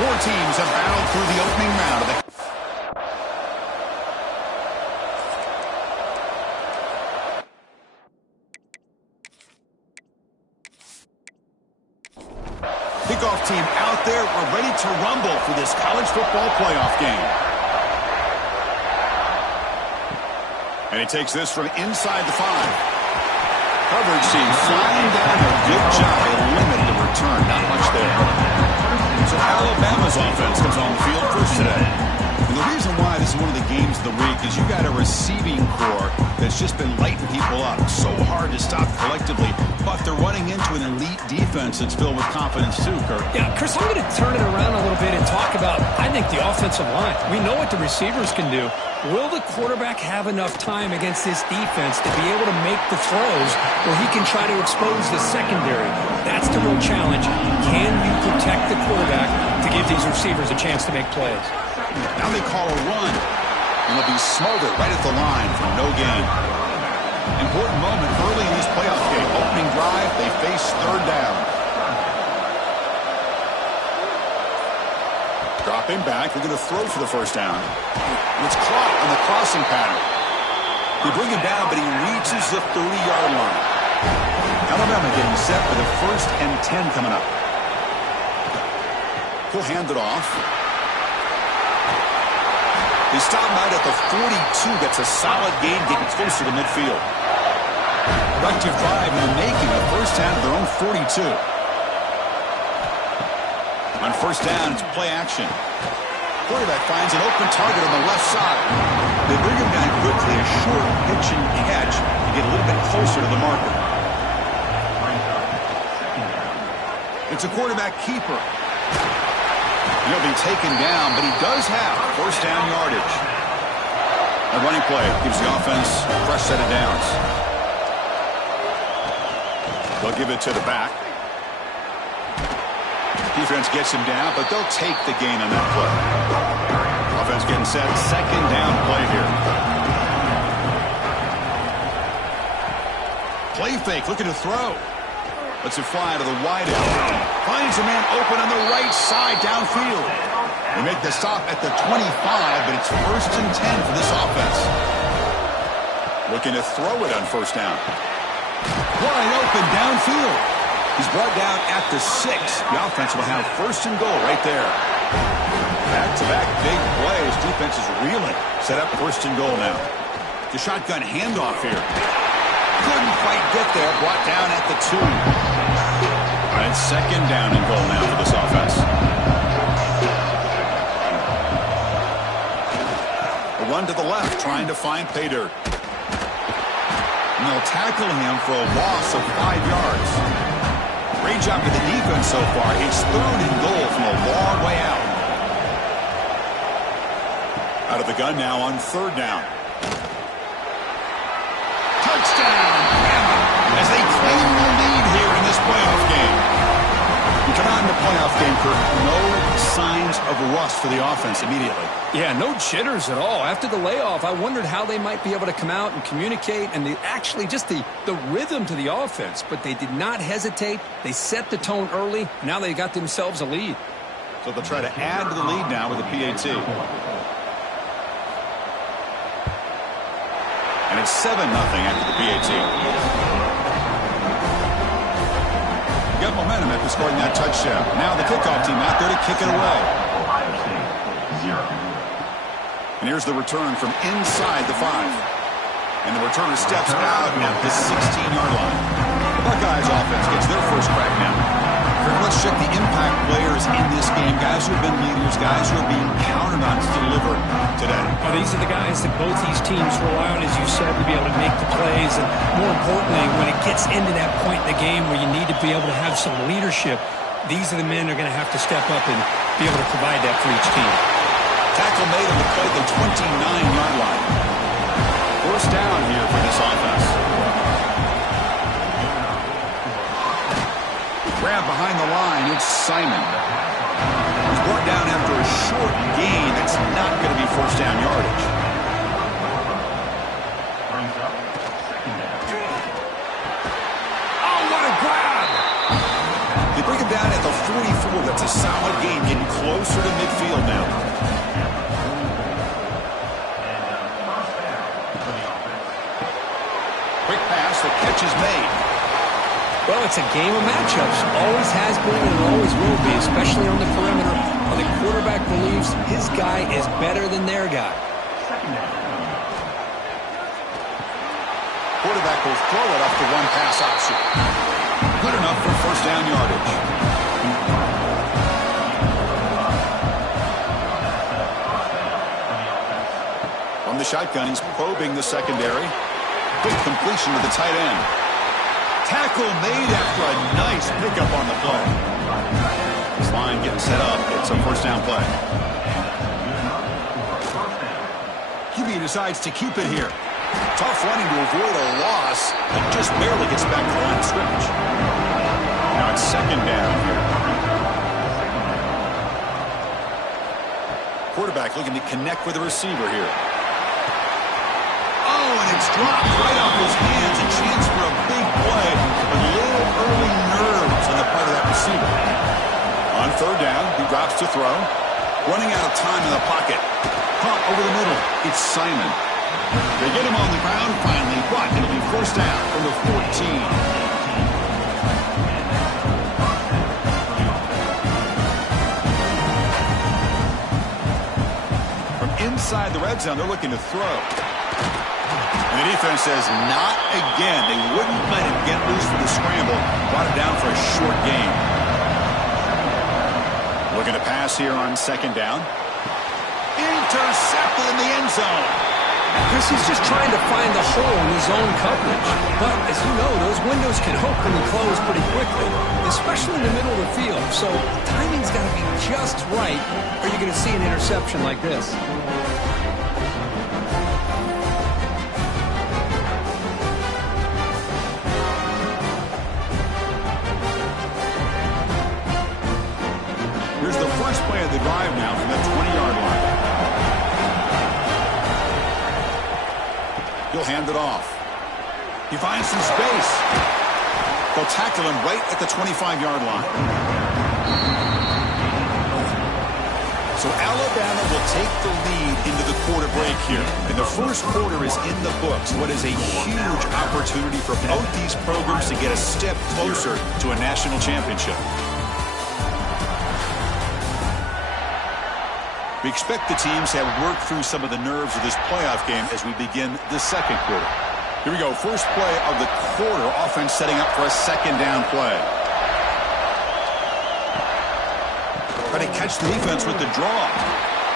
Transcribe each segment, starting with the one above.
Four teams have battled through the opening round of the kickoff team out there. We're ready to rumble for this college football playoff game. And he takes this from inside the 5. Coverage team flying down a good job. They limit the return. Not much there. So Alabama's offense comes on the field first today. And the reason why this is one of the games of the week is you got a receiving core that's just been lighting people up. So hard to stop collectively, but they're running into an elite defense that's filled with confidence too, Kirk. Yeah, Chris, I'm going to turn it around a little bit and talk about, I think, the offensive line. We know what the receivers can do. Will the quarterback have enough time against this defense to be able to make the throws where he can try to expose the secondary? That's the real challenge. Can you protect the quarterback to give these receivers a chance to make plays? Now they call a run, and they'll be smothered right at the line for no gain. Important moment early in this playoff game. Opening drive, they face third down. Dropping back, they're going to throw for the first down. It's caught on the crossing pattern. They bring him down, but he reaches the 30-yard line. Alabama getting set for the 1st and 10 coming up. He'll hand it off. They stop him out at the 42. That's a solid gain, getting closer to midfield. Productive drive in the making, a first down at their own 42. On first down, it's play action. Quarterback finds an open target on the left side. They bring him down quickly, a short pitch and catch to get a little bit closer to the marker. It's a quarterback keeper. He'll be taken down, but he does have first down yardage. A running play gives the offense a fresh set of downs. They'll give it to the back. Defense gets him down, but they'll take the gain on that play. Offense getting set. Second down play here. Play fake, looking to throw. Lets it fly to the wide end. Finds a man open on the right side downfield. They make the stop at the 25, but it's 1st and 10 for this offense. Looking to throw it on first down. Wide open downfield. He's brought down at the 6. The offense will have 1st and goal right there. Back-to-back big plays. Defense is reeling. Set up 1st and goal now. The shotgun handoff here. Couldn't quite get there. Brought down at the 2. And it's 2nd down and goal now for this offense. A run to the left, trying to find pay dirt. And they'll tackle him for a loss of 5 yards. Great job with the defense so far. It's 3rd and goal from a long way out. Out of the gun now on 3rd down. Touchdown, Bama, as they claim the lead here in this playoff game. We come out in the playoff game for no signs of rust for the offense immediately. Yeah, no jitters at all. After the layoff, I wondered how they might be able to come out and communicate and actually just the rhythm to the offense. But they did not hesitate. They set the tone early. Now they got themselves a lead. So they'll try to add to the lead now with a PAT. And it's 7-0 after the PAT. Got momentum after scoring that touchdown. Now the kickoff team out there to kick it away. And here's the return from inside the 5. And the returner steps out at the 16-yard line. The Buckeyes offense gets their first crack now. Let's check the impact players in this game. Guys who have been leaders, guys who are being counted on to deliver today. Well, these are the guys that both these teams rely on, as you said, to be able to make the plays. And more importantly, when it gets into that point in the game where you need to be able to have some leadership, these are the men that are going to have to step up and be able to provide that for each team. Tackle made on the play at the 29-yard line. First down here for this offense. Grab behind the line, it's Simon. He's brought down after a short gain. That's not going to be first down yardage. Oh, what a grab! They bring him down at the 44. That's a solid game, getting closer to midfield now. Quick pass, the catch is made. Well, it's a game of matchups. Always has been and always will be, especially on the perimeter. When the quarterback believes his guy is better than their guy. Quarterback will throw it off the one-pass option. Good enough for first down yardage. From the shotgun, he's probing the secondary. Quick completion to the tight end. Tackle made after a nice pickup on the play. This line getting set up. It's a first down play. QB decides to keep it here. Tough running to avoid a loss, and just barely gets back to the line of scrimmage. Now it's second down here. Quarterback looking to connect with the receiver here. Oh, and it's dropped right off his hands. A chance for a big play, but little early nerves on the part of that receiver. On third down, he drops to throw. Running out of time in the pocket. Caught over the middle. It's Simon. They get him on the ground finally, but it'll be first down from the 14. From inside the red zone, they're looking to throw. And the defense says, not again. They wouldn't let him get loose for the scramble. Brought it down for a short gain. Looking to pass here on second down. Intercepted in the end zone. Chris is just trying to find the hole in his own coverage. But, as you know, those windows can open and close pretty quickly, especially in the middle of the field. So timing's got to be just right, or you're going to see an interception like this. Here's the first play of the drive now from the 20-yard line. He'll hand it off. He finds some space. They'll tackle him right at the 25-yard line. So Alabama will take the lead into the quarter break here. And the first quarter is in the books. What is a huge opportunity for both these programs to get a step closer to a national championship. We expect the teams to have worked through some of the nerves of this playoff game as we begin the second quarter. Here we go. First play of the quarter. Offense setting up for a second down play. Trying to catch the defense with the draw.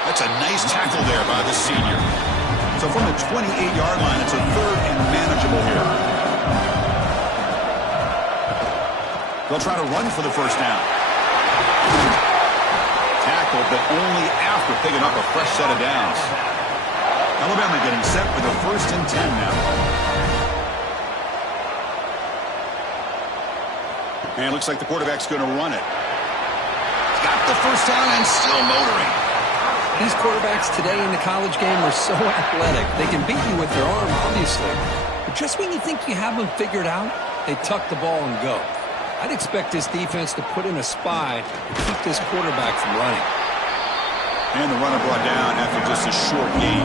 That's a nice tackle there by the senior. So from the 28-yard line, it's a third and manageable here. They'll try to run for the first down. Tackled, but only after picking up a fresh set of downs. Alabama getting set for the 1st and 10 now. And it looks like the quarterback's going to run it. He's got the first down and still motoring. These quarterbacks today in the college game are so athletic. They can beat you with their arm, obviously. But just when you think you have them figured out, they tuck the ball and go. I'd expect this defense to put in a spy to keep this quarterback from running. And the runner brought down after just a short gain.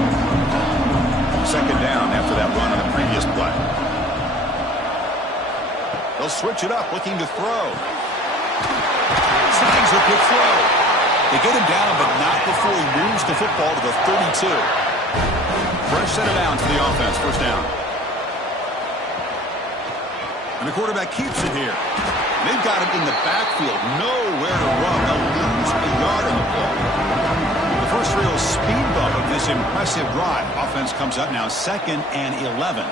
Second down after that run on the previous play. They'll switch it up, looking to throw. Signs a quick throw. They get him down, but not before he moves the football to the 32. Fresh set of downs for the offense, first down. And the quarterback keeps it here. They've got him in the backfield. Nowhere to run. They'll lose a yard on the ball. The first real speed bump of this impressive drive. Offense comes up now 2nd and 11.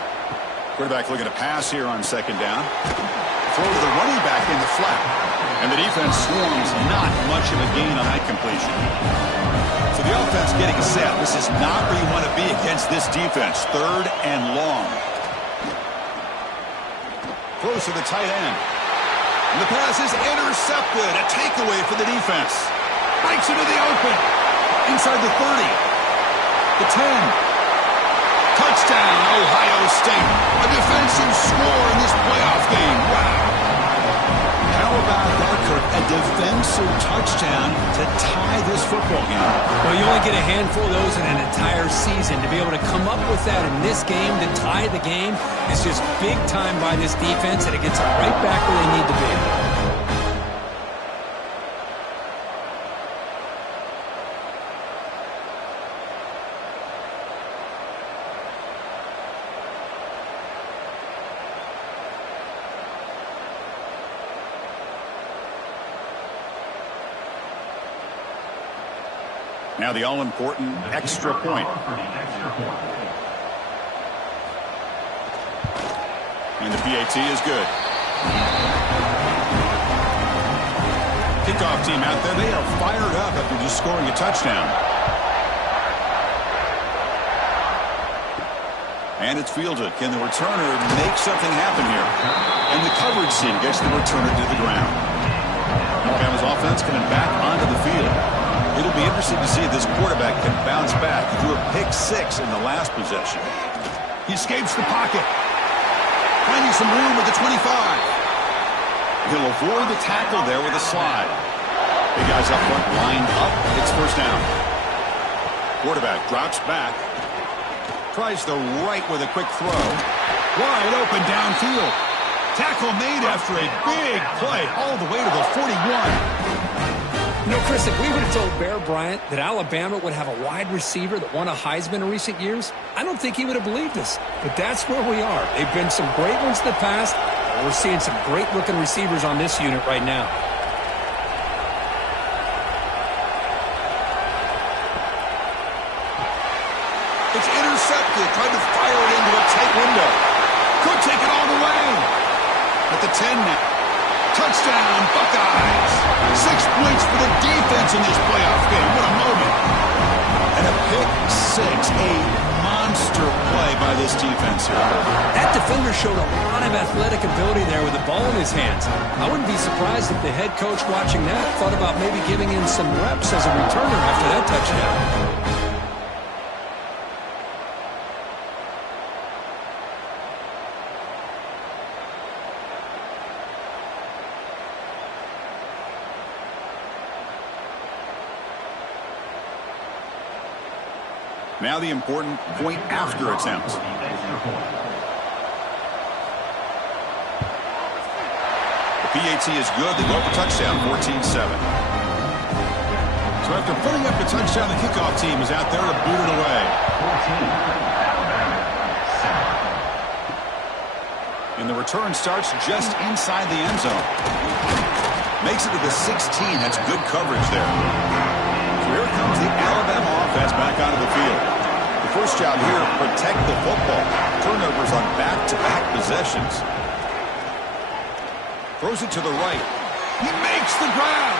Quarterback looking to pass here on second down. Throw to the running back in the flat. And the defense swarms. Not much of a gain on that completion. So the offense getting set. This is not where you want to be against this defense. 3rd and long. Close to the tight end. And the pass is intercepted. A takeaway for the defense. Breaks into the open. Inside the 30. The 10. Touchdown, Ohio State. A defensive score in this playoff game. Wow. How about that, Kirk? A defensive touchdown football game. Well, you only get a handful of those in an entire season. To be able to come up with that in this game to tie the game is just big time by this defense, and it gets them right back where they need to be. Now the all-important extra point. And the PAT is good. Kickoff team out there. They are fired up after just scoring a touchdown. And it's fielded. Can the returner make something happen here? And the coverage team gets the returner to the ground. Alabama's offense coming back onto the field. It'll be interesting to see if this quarterback can bounce back. He threw a pick-6 in the last possession. He escapes the pocket. Finding some room at the 25. He'll avoid the tackle there with a slide. Big guys up front lined up. It's first down. Quarterback drops back. Tries the right with a quick throw. Wide open downfield. Tackle made after a big play all the way to the 41. You know, Chris, if we would have told Bear Bryant that Alabama would have a wide receiver that won a Heisman in recent years, I don't think he would have believed us. But that's where we are. They've been some great ones in the past, and we're seeing some great-looking receivers on this unit right now. It's intercepted. Tried to fire it into a tight window. Could take it all the way. At the 10 now. Touchdown, Buckeyes. 6 points for the defense in this playoff game. What a moment. And a pick-6, a monster play by this defense here. That defender showed a lot of athletic ability there with the ball in his hands. I wouldn't be surprised if the head coach watching that thought about maybe giving him some reps as a returner after that touchdown. Now the important point after attempt. The PAT is good. They go for touchdown, 14-7. So after putting up the touchdown, the kickoff team is out there to boot it away. And the return starts just inside the end zone. Makes it to the 16. That's good coverage there. So here comes the Alabama offense back onto the field. The first job here, protect the football. Turnovers on back-to-back possessions. Throws it to the right. He makes the grab.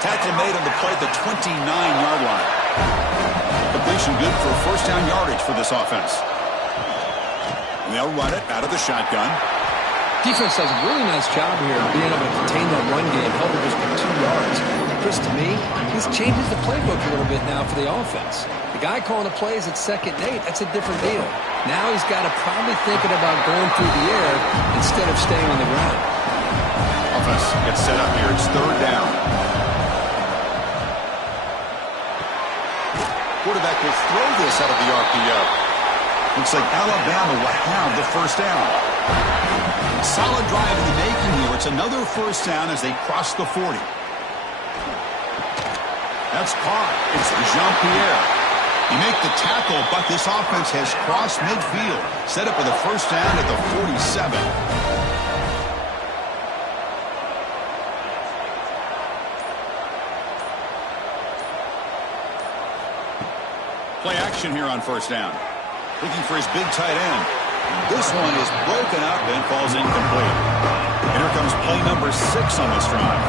Tackle made on the play at the 29-yard line. Completion good for first down yardage for this offense. And they'll run it out of the shotgun. Defense does a really nice job here of being able to contain that run game, helping just for 2 yards. Chris, to me, this changes the playbook a little bit now for the offense. The guy calling the plays at 2nd and 8, that's a different deal. Now he's got to probably thinking about going through the air instead of staying on the ground. Offense gets set up here. It's 3rd down. Quarterback will throw this out of the RPO. Looks like Alabama will have the first down. Solid drive in the making here. It's another first down as they cross the 40. That's caught. It's Jean-Pierre. You make the tackle, but this offense has crossed midfield. Set up with a first down at the 47. Play action here on first down. Looking for his big tight end. This one is broken up and falls incomplete. And here comes play number 6 on this drive.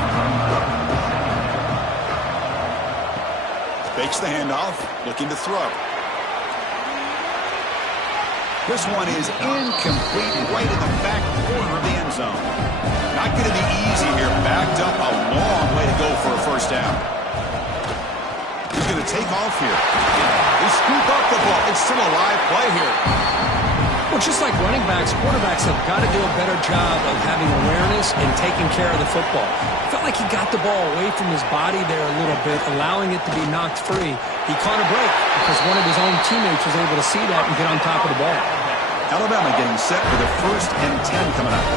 Fakes the handoff, looking to throw. This one is incomplete, right in the back corner of the end zone. Not going to be easy here. Backed up a long way to go for a first down. He's going to take off here. They scoop up the ball. It's still a live play here. Well, just like running backs, quarterbacks have got to do a better job of having awareness and taking care of the football. I felt like he got the ball away from his body there a little bit, allowing it to be knocked free. He caught a break because one of his own teammates was able to see that and get on top of the ball. Alabama getting set for the 1st and 10 coming up.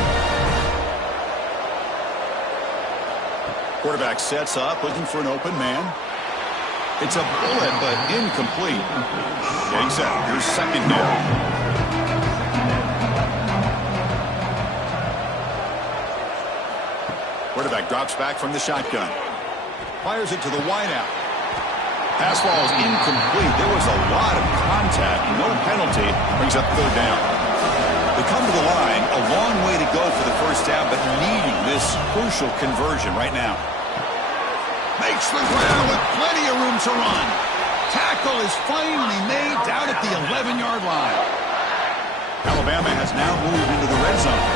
Quarterback sets up, looking for an open man. It's a bullet, but incomplete. Getting set. Here's 2nd down. Quarterback drops back from the shotgun. Fires it to the wideout. Pass ball is incomplete. There was a lot of contact. No penalty. Brings up 3rd down. They come to the line. A long way to go for the 1st down, but needing this crucial conversion right now. Makes the ground with plenty of room to run. Tackle is finally made down at the 11-yard line. Alabama has now moved into the red zone.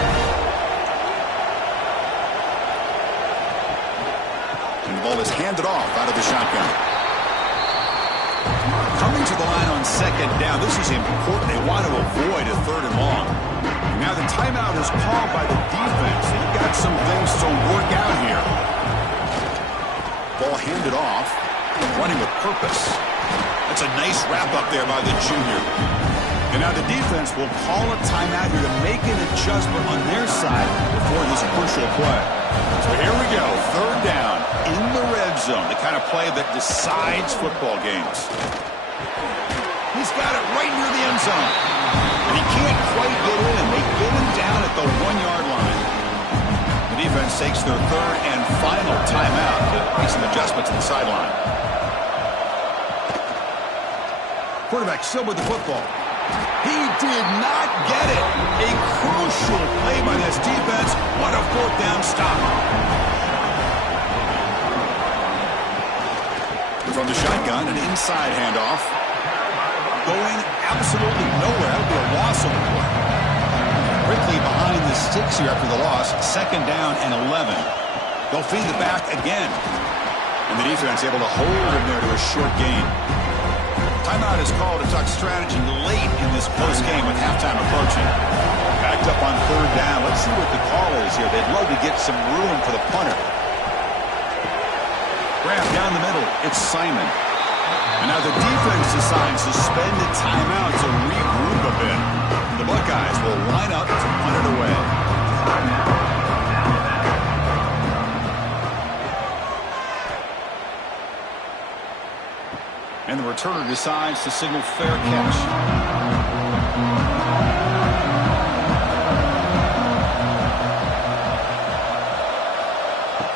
And the ball is handed off out of the shotgun. Coming to the line on 2nd down. This is important. They want to avoid a 3rd and long. Now the timeout is called by the defense. They've got some things to work out here. Ball handed off. Running with purpose. That's a nice wrap up there by the junior. And now the defense will call a timeout here to make an adjustment on their side before this crucial play. So here we go. 3rd down in the red zone. The kind of play that decides football games. He's got it right near the end zone. And he can't quite get in. They get him down at the 1-yard line. The defense takes their 3rd and final timeout to make some adjustments at the sideline. Quarterback still with the football. He did not get it. A crucial play by this defense. What a 4th down stop. From the shotgun, an inside handoff. Going absolutely nowhere. That'll be a loss of the play. Quickly behind the sticks here after the loss. 2nd down and 11. They'll feed the back again. And the defense able to hold him there to a short gain. Timeout is called to talk strategy late in this close game with halftime approaching. Backed up on 3rd down. Let's see what the call is here. They'd love to get some room for the punter. Grab down the middle. It's Simon. And now the defense decides to spend a timeout to regroup a bit. The Buckeyes will line up to punt it away. And the returner decides to signal fair catch.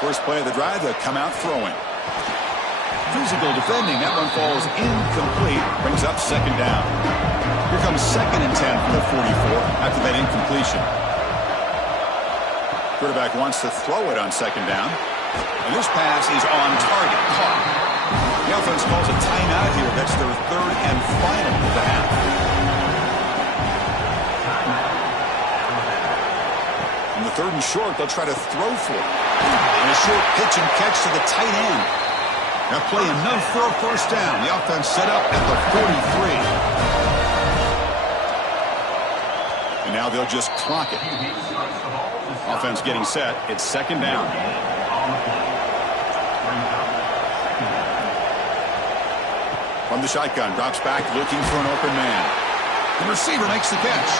First play of the drive, they'll come out throwing. Physical defending. That one falls incomplete. Brings up 2nd down. Here comes 2nd and 10 from the 44 after that incompletion. Quarterback wants to throw it on 2nd down. And this pass is on target. Caught. The offense calls a timeout here. That's their 3rd and final of the half. On the 3rd and short, they'll try to throw for it. And a short pitch and catch to the tight end. Now play enough for a 1st down. The offense set up at the 43. And now they'll just clock it. Offense getting set. It's 2nd down. From the shotgun, drops back, looking for an open man. The receiver makes the catch.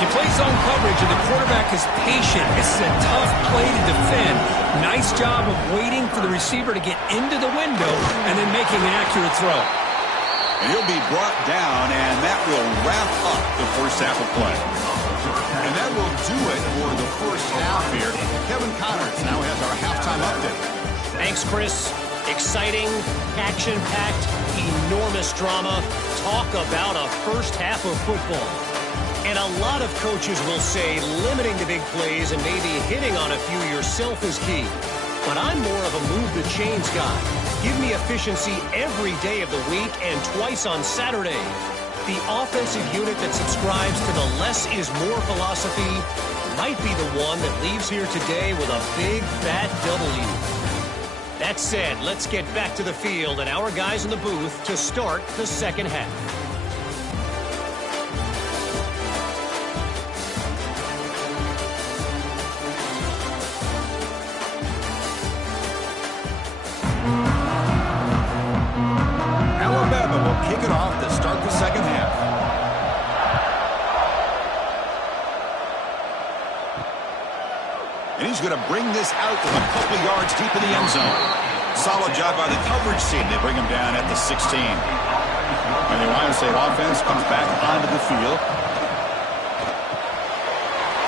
He plays zone coverage, and the quarterback is patient. This is a tough play to defend. Nice job of waiting for the receiver to get into the window and then making an accurate throw. And he'll be brought down, and that will wrap up the 1st half of play. And that will do it for the 1st half here. Kevin Connors now has our halftime update. Thanks, Chris. Exciting, action-packed, enormous drama. Talk about a 1st half of football. And a lot of coaches will say limiting the big plays and maybe hitting on a few yourself is key. But I'm more of a move the chains guy. Give me efficiency every day of the week and twice on Saturday. The offensive unit that subscribes to the less is more philosophy might be the one that leaves here today with a big, fat W. That said, let's get back to the field and our guys in the booth to start the 2nd half. the second half. And he's going to bring this out to a couple of yards deep in the end zone. Solid job by the coverage team. They bring him down at the 16. And the Ohio State offense comes back onto the field.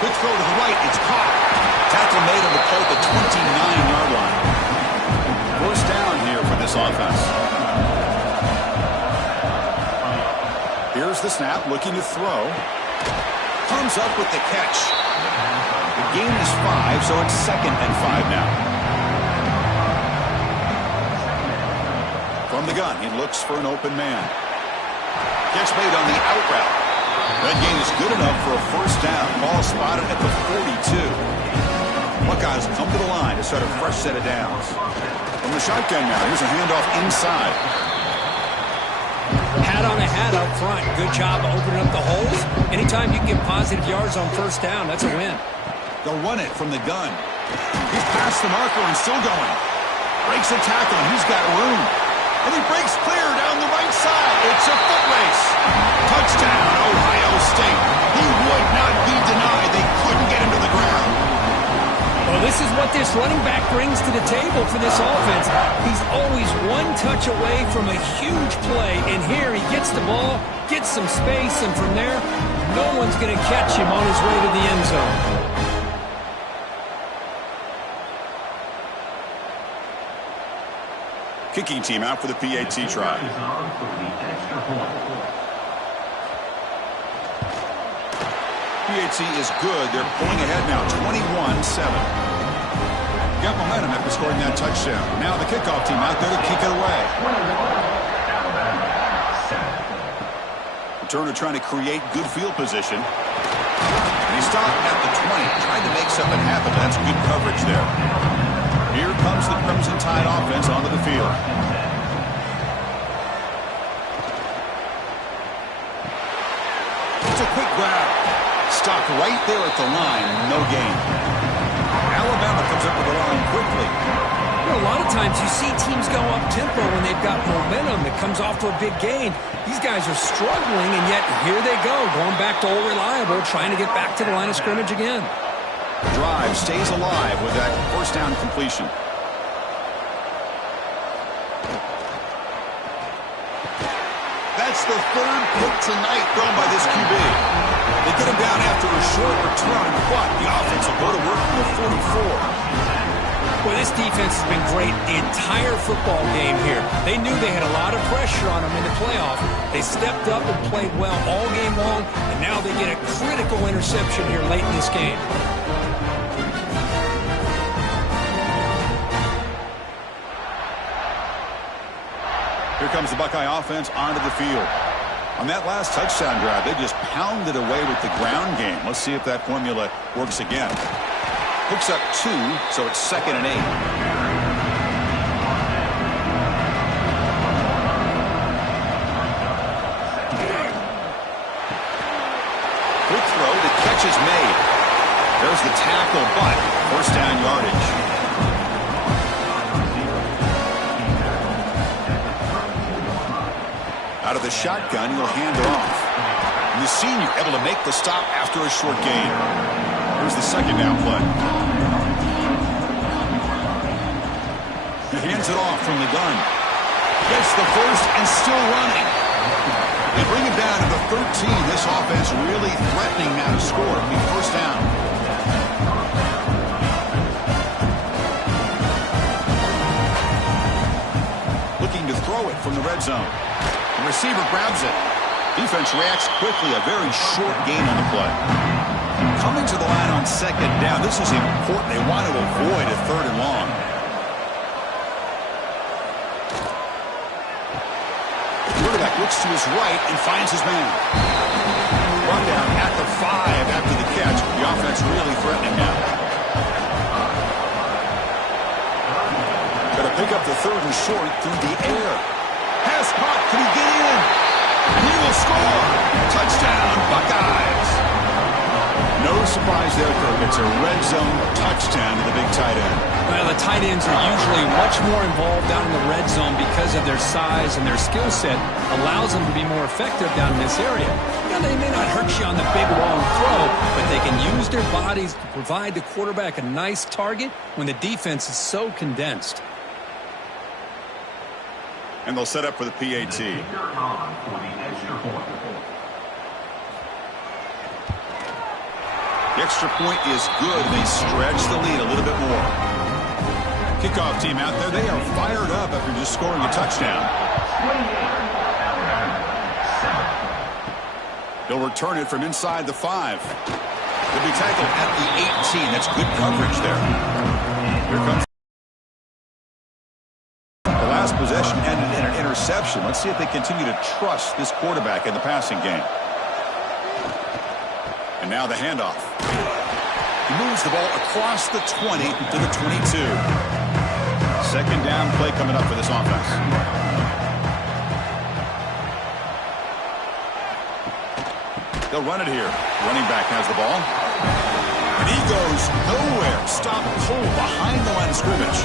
Quick throw to the right. It's caught. Tackle made on the play at the 29-yard line. First down here for this offense. Here's the snap, looking to throw. Comes up with the catch. The gain is 5, so it's 2nd and 5 now. From the gun, he looks for an open man. Catch made on the out route. That gain is good enough for a first down. Ball spotted at the 42. Buckeyes come to the line to start a fresh set of downs. From the shotgun now, here's a handoff inside. Hat on a hat up front. Good job opening up the holes. Anytime you can get positive yards on first down, that's a win. They'll run it from the gun. He's past the marker and still going. Breaks a tackle, and he's got room. And he breaks clear down the right side. It's a foot race. Touchdown, Ohio State. He would not be denied. They couldn't get him to the ground. Well, this is what this running back brings to the table for this offense. He's always one touch away from a huge play. And here he gets the ball, gets some space, and from there, no one's going to catch him on his way to the end zone. Kicking team out for the PAT try. PAT is good. They're pulling ahead now, 21-7. Got momentum after scoring that touchdown. Now the kickoff team out there to kick it away. Returner trying to create good field position. And he stopped at the 20, trying to make something happen. That's good coverage there. Here comes the Crimson Tide offense onto the field. It's a quick grab. Stopped right there at the line. No gain. Alabama comes up with the line quickly. You know, a lot of times you see teams go up-tempo when they've got momentum that comes off for a big gain. These guys are struggling, and yet here they go, going back to old reliable, trying to get back to the line of scrimmage again. Drive stays alive with that first down completion. That's the third pick tonight thrown by this QB. They get him down after a short return, but the offense will go to work from the 44. Well, this defense has been great the entire football game here. They knew they had a lot of pressure on them in the playoff. They stepped up and played well all game long, and now they get a critical interception here late in this game. Here comes the Buckeye offense onto the field. On that last touchdown drive, they just pounded away with the ground game. Let's see if that formula works again. Hooks up 2, so it's 2nd and 8. Quick throw, the catch is made. There's the tackle, but first down yardage. Out of the shotgun, he'll hand it off. And the senior able to make the stop after a short gain. Here's the second down play. He hands it off from the gun. Gets the first and still running. They bring him down to the 13. This offense really threatening now to score. It'll be first down. Looking to throw it from the red zone. The receiver grabs it. Defense reacts quickly. A very short gain on the play. Coming to the line on second down. This is important. They want to avoid a 3rd and long. The quarterback looks to his right and finds his man. Run down at the 5 after the catch. The offense really threatening now. Got to pick up the 3rd and short through the air. Has caught. Can he get in? And he will score. Touchdown, Buckeyes. No No surprise there, Kirk. It's a red zone touchdown to the big tight end. Well, the tight ends are usually much more involved down in the red zone because of their size, and their skill set allows them to be more effective down in this area. Now, they may not hurt you on the big, long throw, but they can use their bodies to provide the quarterback a nice target when the defense is so condensed. And they'll set up for the PAT. The extra point is good. They stretch the lead a little bit more. Kickoff team out there, they are fired up after just scoring a touchdown. They'll return it from inside the 5. They'll be tackled at the 18. That's good coverage there. Here comes the last possession ended in an interception. Let's see if they continue to trust this quarterback in the passing game. And now the handoff. He moves the ball across the 20 to the 22. Second down play coming up for this offense. They'll run it here. Running back has the ball. And he goes nowhere. Stop pull behind the line of scrimmage.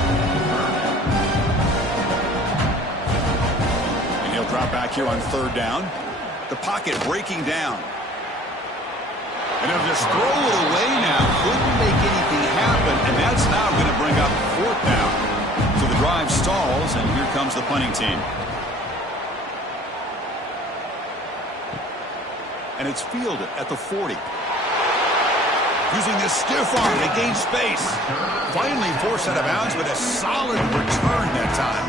And he'll drop back here on third down. The pocket breaking down. And he'll just throw it away now. Couldn't make anything happen. And that's now going to bring up fourth down. So the drive stalls, and here comes the punting team. And it's fielded at the 40. Using this stiff arm to gain space. Finally forced out of bounds with a solid return that time.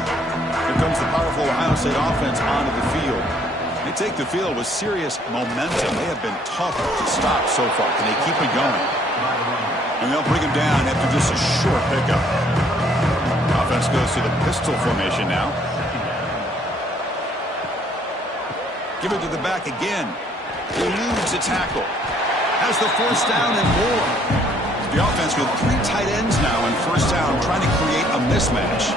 Here comes the powerful Ohio State offense onto the field. They take the field with serious momentum. They have been tough to stop so far. Can they keep it going? And they'll bring him down after just a short pickup. Offense goes to the pistol formation now. Give it to the back again. Eludes a tackle. Has the first down and more. The offense with 3 tight ends now in first down, trying to create a mismatch.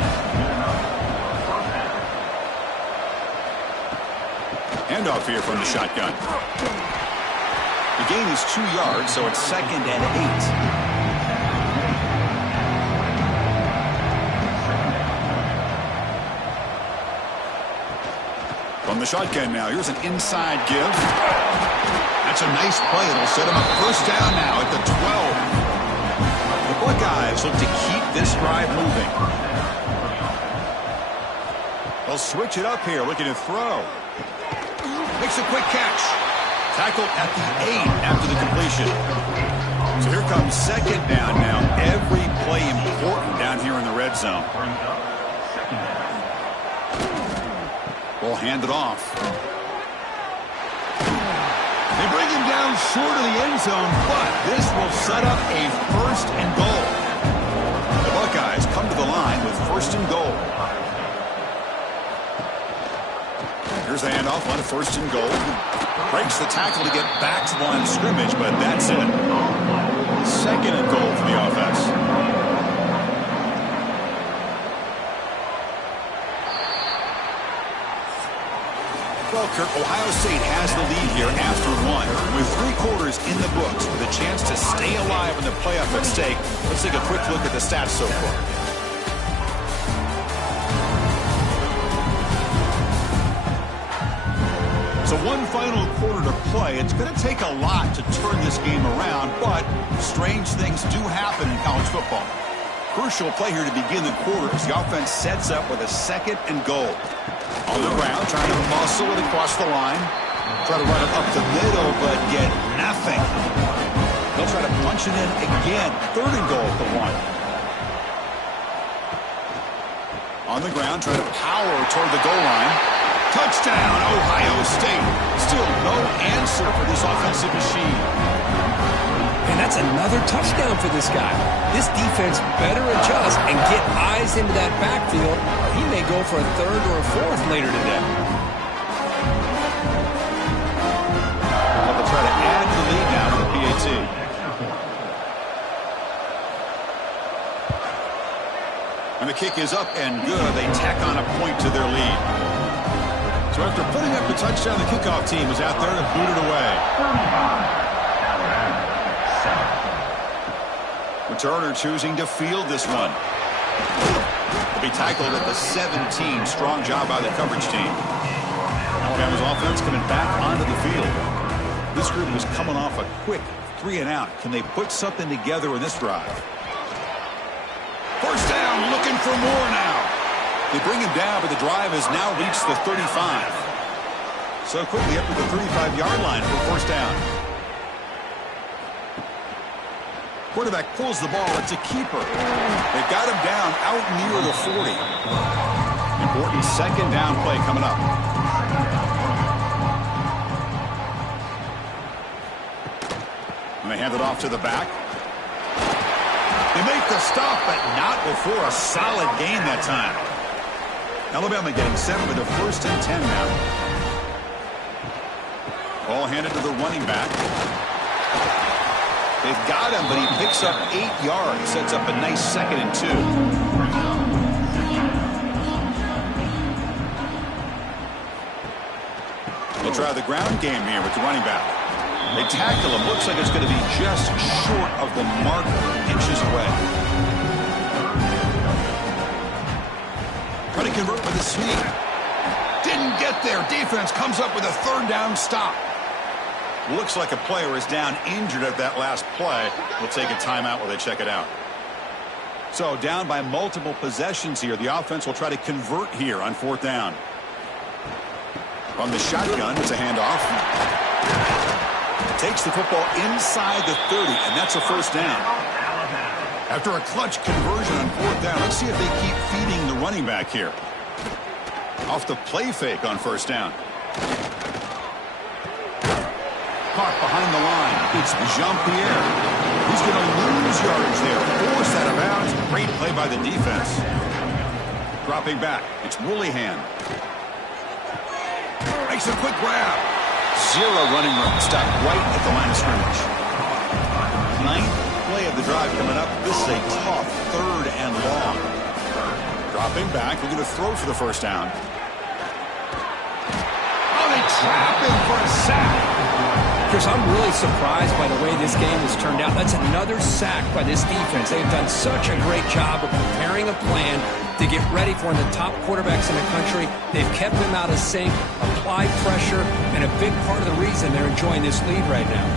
Handoff here from the shotgun. The gain is 2 yards, so it's 2nd and 8. From the shotgun now, here's an inside give. That's a nice play. It'll set him up first down now at the 12. The Buckeyes look to keep this drive moving. They'll switch it up here, looking to throw. Makes a quick catch. Tackled at the 8 after the completion. So here comes second down now. Every play important down here in the red zone. Ball handed off. They bring him down short of the end zone, but this will set up a first and goal. The Buckeyes come to the line with first and goal. Here's the handoff on a first and goal. Breaks the tackle to get back to the line of scrimmage, but that's it. Second and goal for the offense. Well, Kirk, Ohio State has the lead here after 1. With 3 quarters in the books, with a chance to stay alive in the playoff at stake, let's take a quick look at the stats so far. So 1 final quarter to play. It's going to take a lot to turn this game around, but strange things do happen in college football. Crucial play here to begin the quarter as the offense sets up with a second and goal. On the ground, trying to muscle it across the line. Try to run it up the middle, but get nothing. They'll try to punch it in again. Third and goal at the 1. On the ground, try to power toward the goal line. Touchdown, Ohio State. Still no answer for this offensive machine. And that's another touchdown for this guy. This defense better adjust and get eyes into that backfield. He may go for a third or a fourth later today. They'll try to add the lead now to the PAT. And the kick is up and good. They tack on a point to their lead. So after putting up the touchdown, the kickoff team was out there to boot it away. Returner choosing to field this one. Will be tackled at the 17. Strong job by the coverage team. Alabama's offense coming back onto the field. This group is coming off a quick 3-and-out. Can they put something together in this drive? First down, looking for more now. They bring him down, but the drive has now reached the 35. So quickly up to the 35-yard line for first down. Quarterback pulls the ball. It's a keeper. They've got him down out near the 40. Important second down play coming up. And they hand it off to the back. They make the stop, but not before a solid gain that time. Alabama getting set for the 1st and 10 now. Ball handed to the running back. They've got him, but he picks up 8 yards. Sets up a nice 2nd and 2. They'll try the ground game here with the running back. They tackle him. Looks like it's going to be just short of the marker, inches away. Try to convert with a sweep. Didn't get there. Defense comes up with a 3rd down stop. Looks like a player is down injured at that last play. We'll take a timeout while they check it out. So down by multiple possessions here. The offense will try to convert here on 4th down. From the shotgun, it's a handoff. Takes the football inside the 30, and that's a first down. After a clutch conversion on 4th down, let's see if they keep feeding the running back here. Off the play fake on first down. Caught behind the line. It's Jean-Pierre. He's going to lose yards there. Forced out of bounds. Great play by the defense. Dropping back. It's Woolihan. Makes a quick grab. 0 running room. Stopped right at the line of scrimmage. 9th play of the drive coming up. This is a tough 3rd and long. Dropping back. We're going to throw for the first down. Oh, they trap him for a sack. Chris, I'm really surprised by the way this game has turned out. That's another sack by this defense. They've done such a great job of preparing a plan to get ready for one of the top quarterbacks in the country. They've kept him out of sync, applied pressure, and a big part of the reason they're enjoying this lead right now.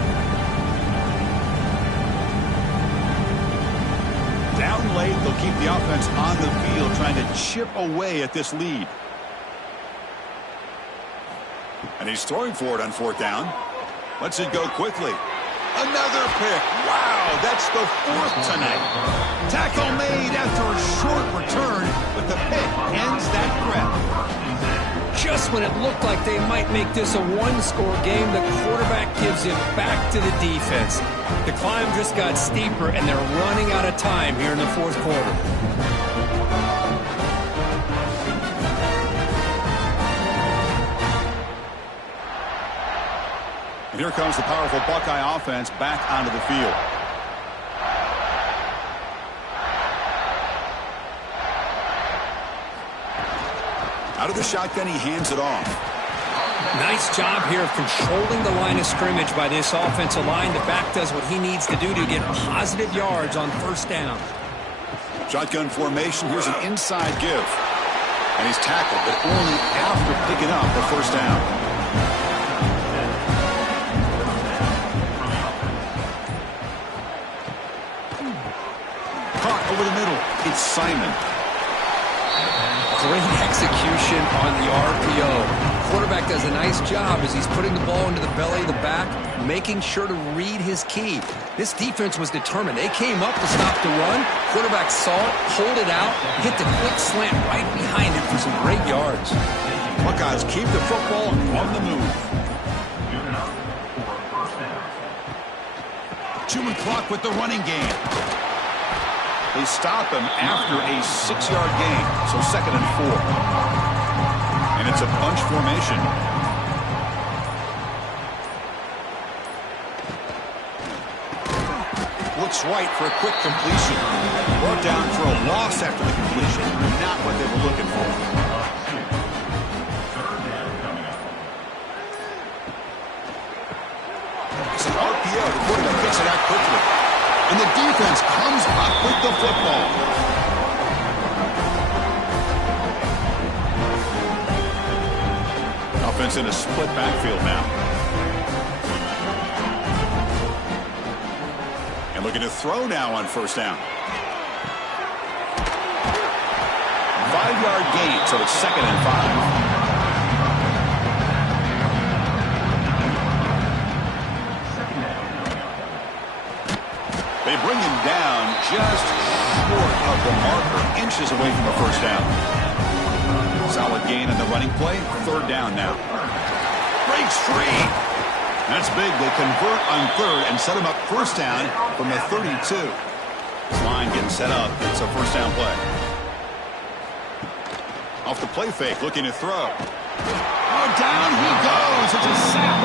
Down late, they'll keep the offense on the field, trying to chip away at this lead. And he's throwing for it on 4th down. Lets it go quickly. Another pick. Wow, that's the 4th tonight. Tackle made after a short return, but the pick ends that threat. Just when it looked like they might make this a 1-score game, the quarterback gives it back to the defense. The climb just got steeper, and they're running out of time here in the 4th quarter. And here comes the powerful Buckeye offense back onto the field. Out of the shotgun, he hands it off. Nice job here of controlling the line of scrimmage by this offensive line. The back does what he needs to do to get positive yards on first down. Shotgun formation. Here's an inside give. And he's tackled, but only after picking up the first down. Caught over the middle. It's Simon. Great execution on the RPO. Quarterback does a nice job as he's putting the ball into the belly of the back, making sure to read his key. This defense was determined. They came up to stop the run. Quarterback saw it, pulled it out, hit the quick slant right behind it for some great yards. Buckeyes keep the football on the move. 2-minute clock with the running game. They stop him after a 6-yard gain, so 2nd and 4. And it's a bunch formation. Looks right for a quick completion. Brought down for a loss after the completion. Not what they were looking for. It's an RPO. The quarterback picks it out quickly. And the defense comes up with the football. Offense in a split backfield now. And looking to throw now on first down. 5-yard gain, so it's 2nd and 5. They bring him down just short of the marker, inches away from a first down. Solid gain in the running play, 3rd down now. Breaks free. That's big. They convert on 3rd and set him up first down from the 32. This line getting set up. It's a first down play. Off the play fake, looking to throw. Oh, down he goes. It's a sack.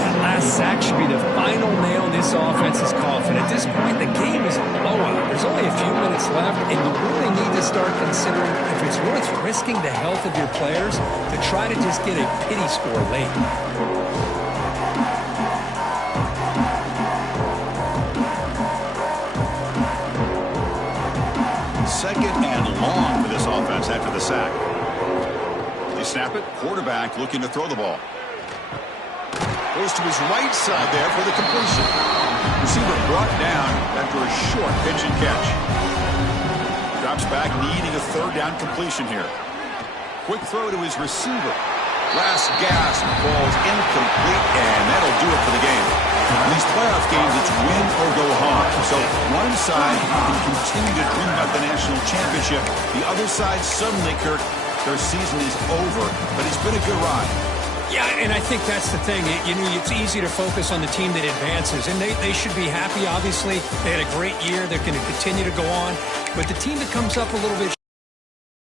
That last sack should be the final nail in this offense's coffin. At this point, the game is a blowout. There's only a few minutes left, and you really need to start considering if it's worth risking the health of your players to try to just get a pity score late. 2nd and long for this offense after the sack. They snap it. Quarterback looking to throw the ball. Goes to his right side there for the completion. Receiver brought down after a short pitch and catch. Drops back, needing a 3rd down completion here. Quick throw to his receiver. Last gasp, falls incomplete, and that'll do it for the game. In these playoff games, it's win or go home. So one side can continue to dream about the national championship. The other side, suddenly, Kirk, their season is over. But it's been a good ride. Yeah, and I think that's the thing. It's easy to focus on the team that advances, and they should be happy, obviously. They had a great year. They're going to continue to go on. But the team that comes up a little bit